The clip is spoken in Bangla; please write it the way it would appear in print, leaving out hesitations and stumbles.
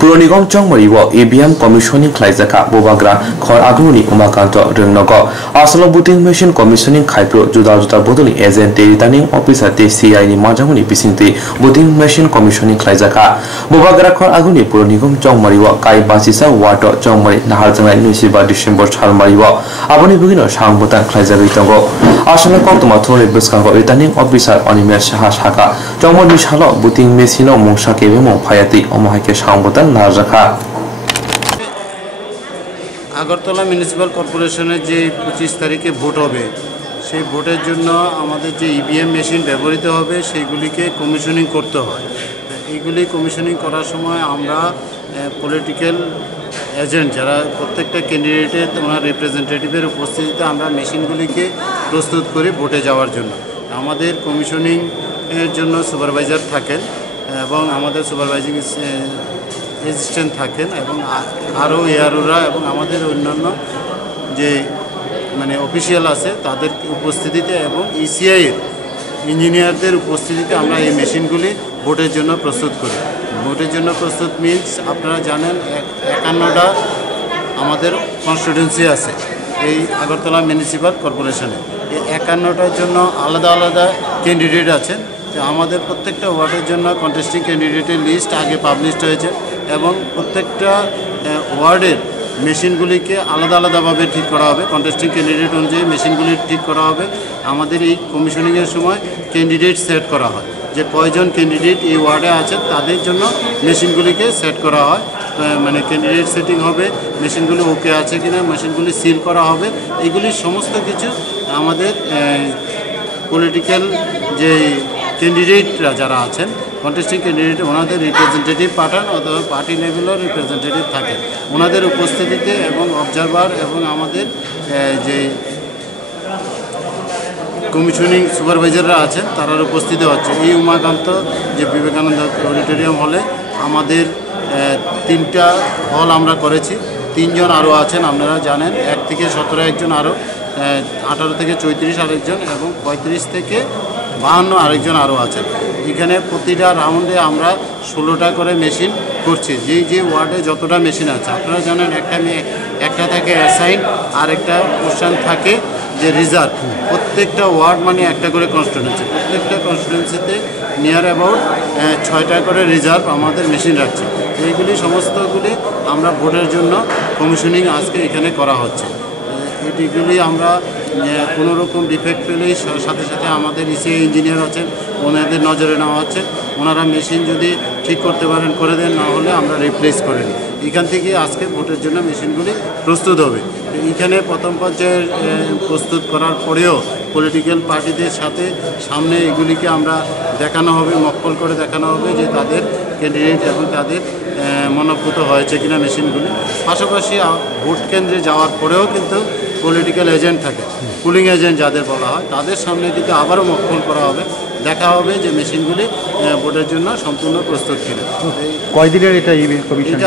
পুর নিগম চংমরিব ইভিএম কমিশনিং খাইজাকা ববাগ্রা খর আগুনি উমাকান্ত রংনগ আসল বুটিং মেশিন কমিশনিং খাইপ্রো জুদা জুদা বদলি এজেন্ট রিটার্নিং অফিসার তে সিআই নি মাজামুনি বিসিংতে বুটিং মেশিন কমিশনিং খাইজাকা ববাগ্রা খর আগুনি পুর নিগম চংমরিব কাই বাসিসা ওয়াট চংমরি নাহার জংলাই 19 ডিসেম্বর সালমারিব আবনি বিভিন্ন সাংবতান খাইজাগৈ তঙ্গ আসলে কতমা থরে বসকাঙ্গ রিটার্নিং অফিসার অনিমেষ সাহা শাখা চংমরি সাল বুটিং মেশিন মংসা কেবেমো ফায়াতি অমহাইকে সাংবতান নারজাখা আগরতলা মিউনিসিপ্যাল কর্পোরেশনের যে 25 তারিখে ভোট হবে সেই ভোটের জন্য আমাদের যে ইভিএম মেশিন ব্যবহৃত হবে সেইগুলিকে কমিশনিং করতে হয়। এইগুলি কমিশনিং করার সময় আমরা পলিটিক্যাল এজেন্ট যারা প্রত্যেকটা ক্যান্ডিডেটের ওনার রিপ্রেজেন্টেটিভের উপস্থিতিতে আমরা মেশিনগুলিকে প্রস্তুত করি ভোটে যাওয়ার জন্য। আমাদের কমিশনিং এর জন্য সুপারভাইজার থাকেন এবং আমাদের সুপারভাইজিং অ্যাসিস্ট্যান্ট থাকেন এবং আরও এআরওরা এবং আমাদের অন্যান্য যে অফিসিয়াল আছে তাদের উপস্থিতিতে এবং ইসিআইয়ের ইঞ্জিনিয়ারদের উপস্থিতিতে আমরা এই মেশিনগুলি ভোটের জন্য প্রস্তুত করি। ভোটের জন্য প্রস্তুত মিনস আপনারা জানেন 51টা আমাদের কনস্টিটিউয়েন্সি আছে এই আগরতলা মিউনিসিপ্যাল কর্পোরেশনে। এই 51টার জন্য আলাদা আলাদা ক্যান্ডিডেট আছেন। আমাদের প্রত্যেকটা ওয়ার্ডের জন্য কন্টেস্টিং ক্যান্ডিডেটের লিস্ট আগে পাবলিশড হয়েছে এবং প্রত্যেকটা ওয়ার্ডের মেশিনগুলিকে আলাদা আলাদাভাবে ঠিক করা হবে। কন্টেস্টিং ক্যান্ডিডেট অনুযায়ী মেশিনগুলি ঠিক করা হবে। আমাদের এই কমিশনিংয়ের সময় ক্যান্ডিডেট সেট করা হয় যে কয়জন ক্যান্ডিডেট এই ওয়ার্ডে আছে তাদের জন্য মেশিনগুলিকে সেট করা হয়। ক্যান্ডিডেট সেটিং হবে, মেশিনগুলি ওকে আছে কিনা, মেশিনগুলি সিল করা হবে। এইগুলি সমস্ত কিছু আমাদের পলিটিক্যাল যে ক্যান্ডিডেটরা যারা আছেন কন্টেস্টিং ক্যান্ডিডেট ওনাদের রিপ্রেজেন্টেটিভ পাঠান অথবা পার্টি লেভেলের রিপ্রেজেন্টেটিভ থাকে ওনাদের উপস্থিতিতে এবং অবজারভার এবং আমাদের যে কমিশনিং সুপারভাইজাররা আছেন তারার উপস্থিতি হচ্ছে। এই উমাকান্ত যে বিবেকানন্দ অডিটোরিয়াম হলে আমাদের 3টা হল আমরা করেছি। 3 জন আরও আছেন আপনারা জানেন, 1 থেকে 17 একজন, আরও 18 থেকে 34 আরেকজন এবং 35 থেকে 52 আরেকজন আরও আছেন। এখানে প্রতিটা রাউন্ডে আমরা 16টা করে মেশিন করছি। যে ওয়ার্ডে যতটা মেশিন আছে আপনারা জানেন একটা থাকে অ্যাসাইন আর একটা পোর্শন থাকে যে রিজার্ভ। প্রত্যেকটা ওয়ার্ড একটা করে কনস্টিটিউয়েন্সি, প্রত্যেকটা কনস্টিটিউয়েন্সিতে নিয়ার অ্যাবাউট 6টা করে রিজার্ভ আমাদের মেশিন রাখছে। এইগুলি সমস্তগুলি আমরা ভোটের জন্য কমিশনিং আজকে এখানে করা হচ্ছে। এটিগুলি আমরা কোনো রকম ডিফেক্ট পেলেই সাথে সাথে আমাদের ইসিআই ইঞ্জিনিয়ার আছেন ওনাদের নজরে নেওয়া হচ্ছে। ওনারা মেশিন যদি ঠিক করতে পারেন করে দেন, না হলে আমরা রিপ্লেস করে নিই। এখান থেকে আজকে ভোটের জন্য মেশিনগুলি প্রস্তুত হবে। এখানে প্রথম পর্যায়ের প্রস্তুত করার পরেও পলিটিক্যাল পার্টিদের সাথে সামনে এগুলিকে আমরা দেখানো হবে, মক্কল করে দেখানো হবে যে তাদের ক্যান্ডিডেট এবং তাদের মনোভূত হয়েছে কিনা মেশিনগুলি। পাশাপাশি ভোট কেন্দ্রে যাওয়ার পরেও কিন্তু পলিটিক্যাল এজেন্ট থাকে, পুলিং এজেন্ট যাদের বলা হয়, তাদের সামনে কিন্তু আবারও মক্কল করা হবে, দেখা হবে যে মেশিনগুলি ভোটের জন্য সম্পূর্ণ প্রস্তুত কিনা। কয়দিনের এটা কমিশন?